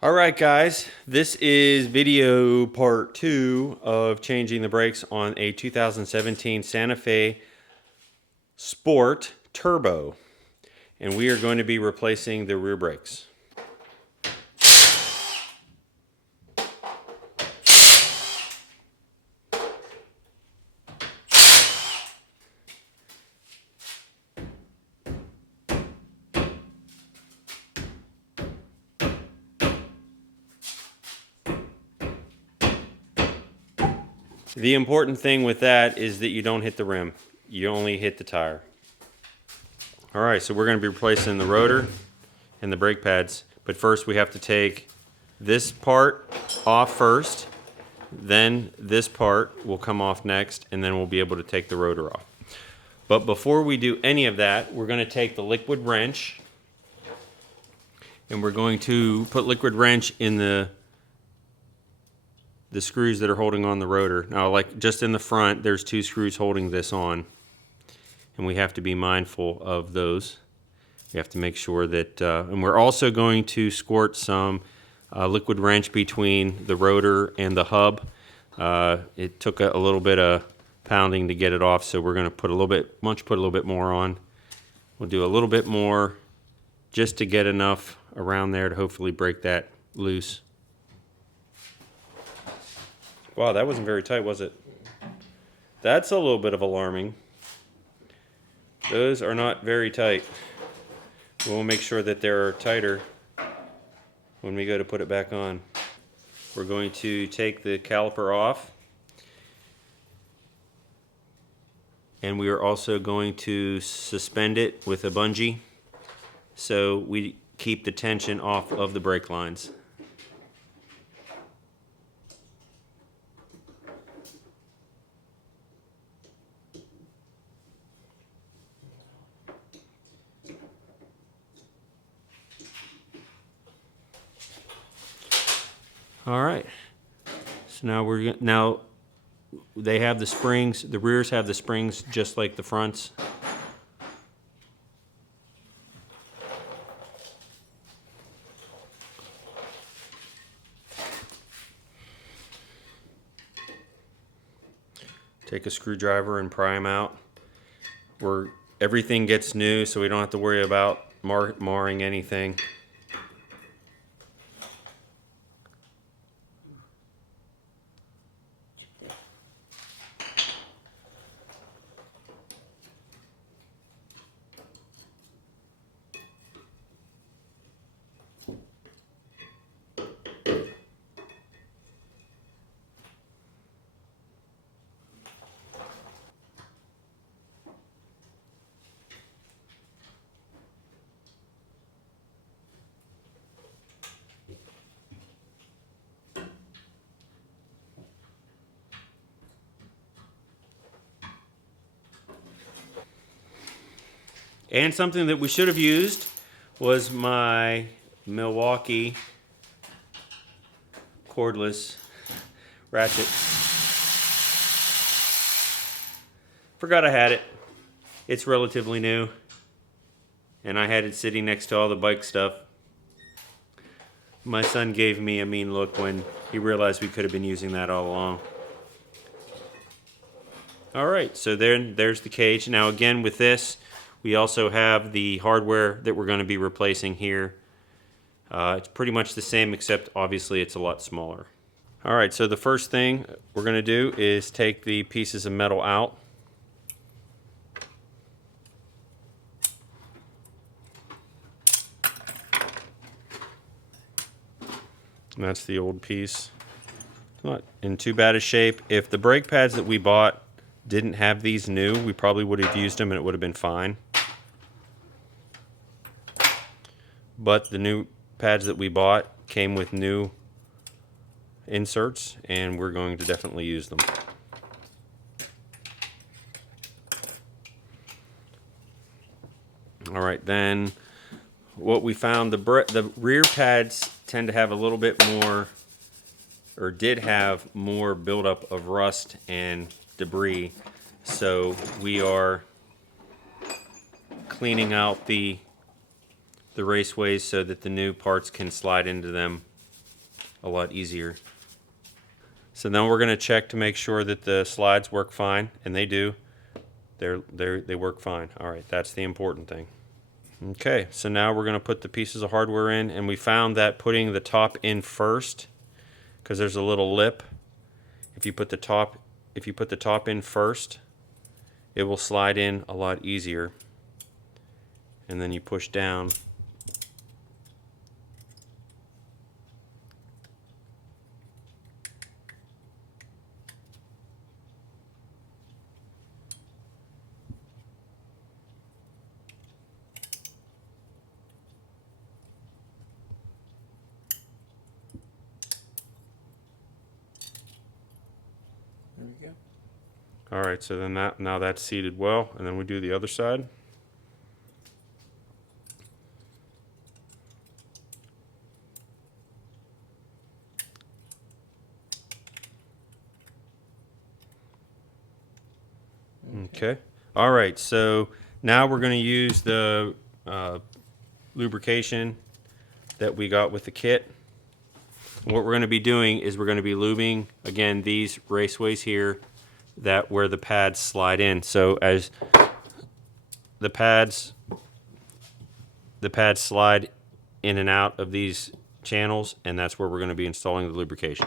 Alright guys, this is video part 2 of changing the brakes on a 2017 Santa Fe Sport Turbo. And we are going to be replacing the rear brakes. The important thing with that is that you don't hit the rim. You only hit the tire. Alright, so we're going to be replacing the rotor and the brake pads. But first we have to take this part off first. Then this part will come off next, and then we'll be able to take the rotor off. But before we do any of that, we're going to take the liquid wrench and we're going to put liquid wrench in the screws that are holding on the rotor. Now, like just in the front, there's 2 screws holding this on, and we have to be mindful of those. We have to make sure that, and we're also going to squirt some liquid wrench between the rotor and the hub. It took a little bit of pounding to get it off, so we're going to put a little bit more on. We'll do a little bit more just to get enough around there to hopefully break that loose. Wow, that wasn't very tight, was it? That's a little bit of alarming. Those are not very tight. We'll make sure that they're tighter when we go to put it back on. We're going to take the caliper off. And we are also going to suspend it with a bungee so we keep the tension off of the brake lines. All right. So now they have the springs. The rears have the springs just like the fronts. Take a screwdriver and pry them out. Everything gets new, so we don't have to worry about marring anything. And something that we should have used was my Milwaukee cordless ratchet. Forgot I had it. It's relatively new, and I had it sitting next to all the bike stuff. My son gave me a mean look when he realized we could have been using that all along. Alright, so there's the cage. Now again, with this, we also have the hardware that we're going to be replacing here. It's pretty much the same, except obviously it's a lot smaller. Alright, so the first thing we're going to do is take the pieces of metal out. And that's the old piece. Not in too bad a shape. If the brake pads that we bought didn't have these new, we probably would have used them and it would have been fine. But the new pads that we bought came with new inserts, and we're going to definitely use them. Alright, then what we found, the rear pads tend to have a little bit more, or did have more buildup of rust and debris. So we are cleaning out the raceways so that the new parts can slide into them a lot easier. So then we're going to check to make sure that the slides work fine, and they do. They work fine. All right, that's the important thing. Okay, so now we're going to put the pieces of hardware in, and we found that putting the top in first, because there's a little lip. If you put the top in first, it will slide in a lot easier. And then you push down. There we go. All right, so then now that's seated well, and then we do the other side. Okay. All right, so now we're going to use the lubrication that we got with the kit. What we're going to be doing is we're going to be lubing, again, these raceways here where the pads slide in. So as the pads slide in and out of these channels, and that's where we're going to be installing the lubrication.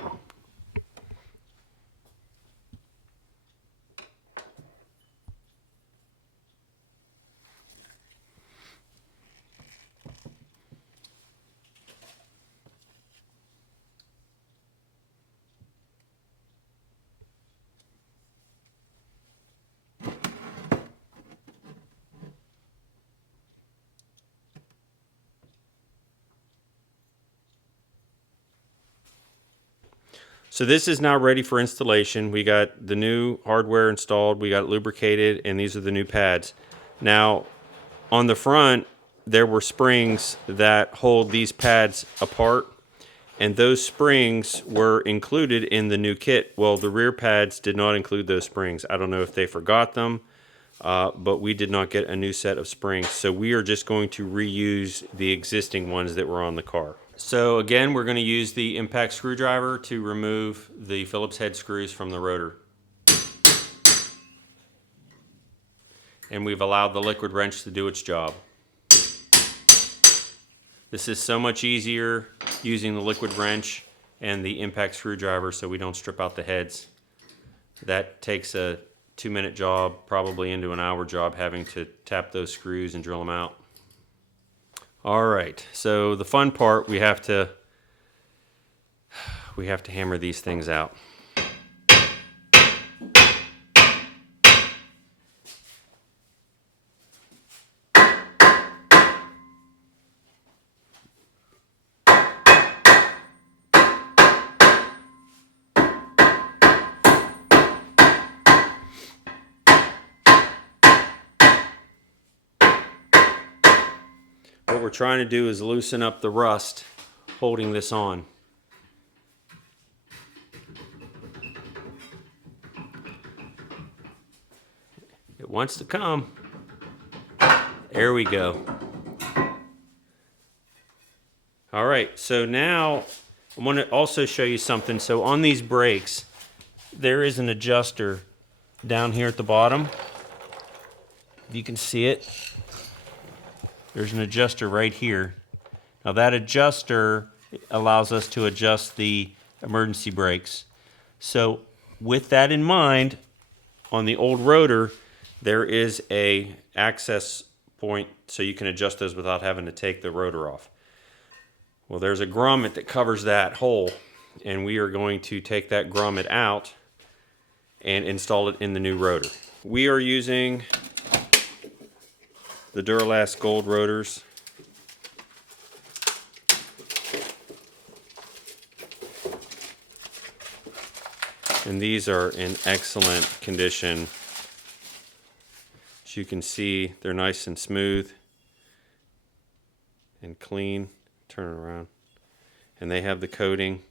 So this is now ready for installation. We got the new hardware installed, we got it lubricated, and these are the new pads. Now, on the front, there were springs that hold these pads apart, and those springs were included in the new kit. Well, the rear pads did not include those springs. I don't know if they forgot them, but we did not get a new set of springs. So we are just going to reuse the existing ones that were on the car. So again, we're going to use the impact screwdriver to remove the Phillips head screws from the rotor. And we've allowed the liquid wrench to do its job. This is so much easier using the liquid wrench and the impact screwdriver so we don't strip out the heads. That takes a 2-minute job, probably into an hour job, having to tap those screws and drill them out. All right, so the fun part, we have to hammer these things out. What we're trying to do is loosen up the rust holding this on. It wants to come. There we go. All right, so now I want to also show you something. So on these brakes, there is an adjuster down here at the bottom. If you can see it. There's an adjuster right here. Now that adjuster allows us to adjust the emergency brakes. So with that in mind, on the old rotor, there is a access point so you can adjust those without having to take the rotor off. Well, there's a grommet that covers that hole, and we are going to take that grommet out and install it in the new rotor. We are using the Duralast Gold rotors. And these are in excellent condition. As you can see, they're nice and smooth and clean. Turn it around. And they have the coating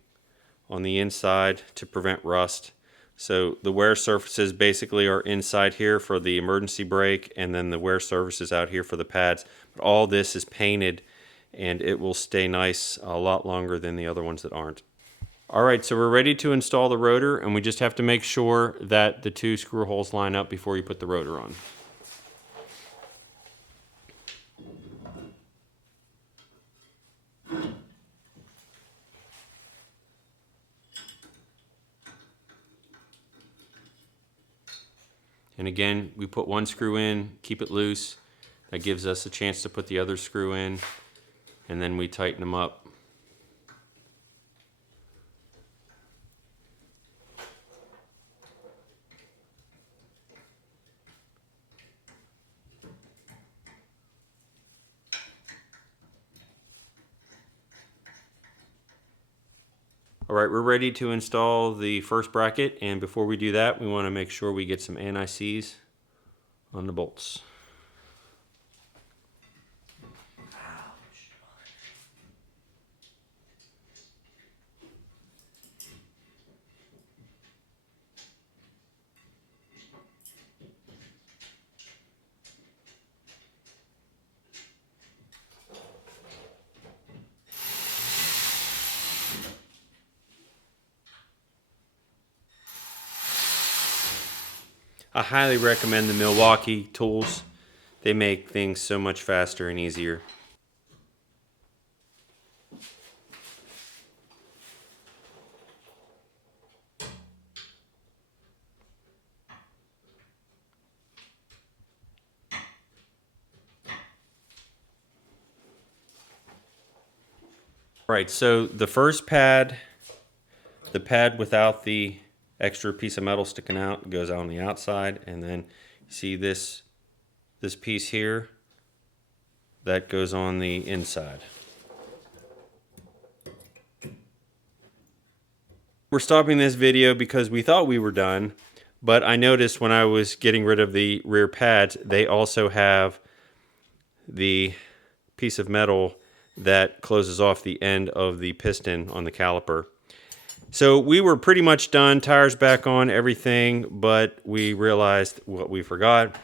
on the inside to prevent rust. So the wear surfaces basically are inside here for the emergency brake, and then the wear surfaces out here for the pads. But all this is painted, and it will stay nice a lot longer than the other ones that aren't. All right, so we're ready to install the rotor, and we just have to make sure that the 2 screw holes line up before you put the rotor on. And again, we put 1 screw in, keep it loose. That gives us a chance to put the other screw in, and then we tighten them up. All right, we're ready to install the first bracket, and before we do that, we want to make sure we get some anti-seize on the bolts. I highly recommend the Milwaukee tools. They make things so much faster and easier. Right, so the first pad, the pad without the extra piece of metal sticking out, goes out on the outside, and then you see this piece here, that goes on the inside. We're stopping this video because we thought we were done, but I noticed when I was getting rid of the rear pads, they also have the piece of metal that closes off the end of the piston on the caliper. So we were pretty much done, tires back on, everything, but we realized what we forgot.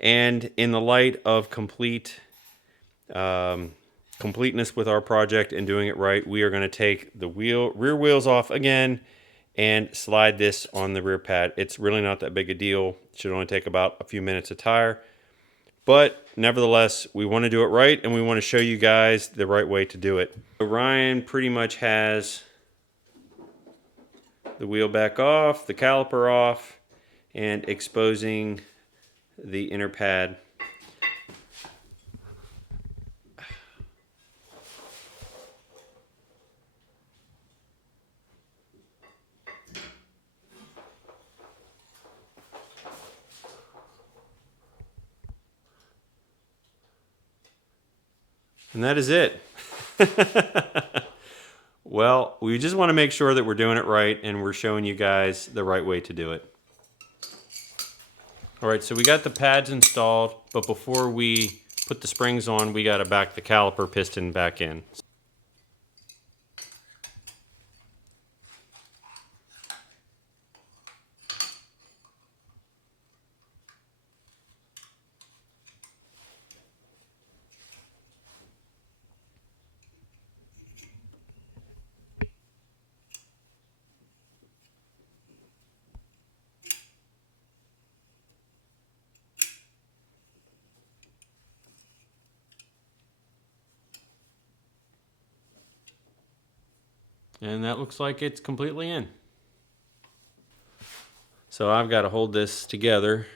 And in the light of completeness with our project and doing it right, we are going to take the rear wheels off again and slide this on the rear pad. It's really not that big a deal. It should only take about a few minutes of tire. But nevertheless, we want to do it right, and we want to show you guys the right way to do it. So Ryan pretty much has the wheel back off, the caliper off, and exposing the inner pad. And that is it. Well, we just want to make sure that we're doing it right, and we're showing you guys the right way to do it. All right, so we got the pads installed, but before we put the springs on, we got to back the caliper piston back in. And that looks like it's completely in. So I've got to hold this together.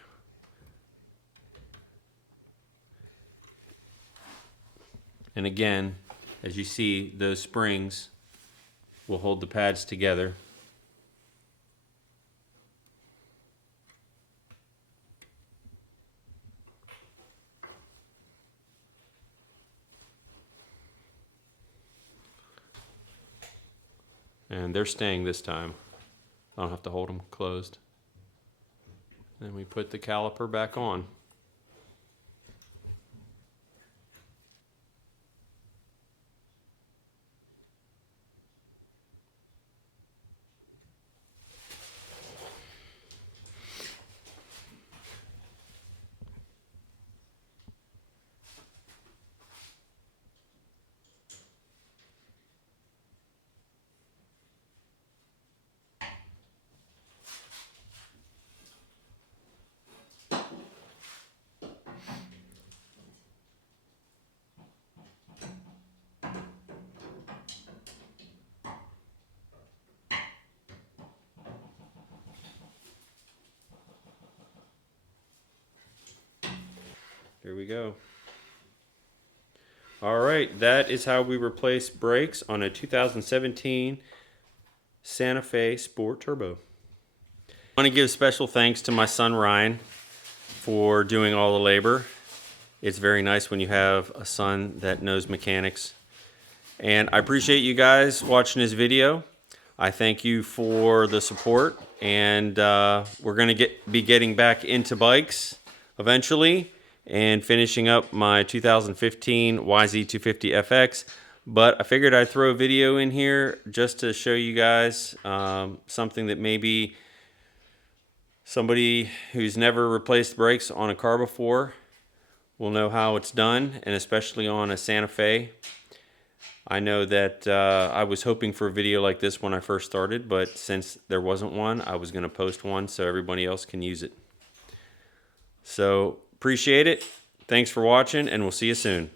And again, as you see, those springs will hold the pads together. And they're staying this time. I don't have to hold them closed. Then we put the caliper back on. There we go. All right, that is how we replace brakes on a 2017 Santa Fe Sport Turbo. I want to give special thanks to my son Ryan for doing all the labor. It's very nice when you have a son that knows mechanics. And I appreciate you guys watching this video. I thank you for the support, and we're going to be getting back into bikes eventually and finishing up my 2015 YZ250FX. But I figured I'd throw a video in here just to show you guys something that maybe somebody who's never replaced brakes on a car before will know how it's done, and especially on a Santa Fe. I know that I was hoping for a video like this when I first started, but since there wasn't one, I was going to post one so everybody else can use it. So appreciate it. Thanks for watching, and we'll see you soon.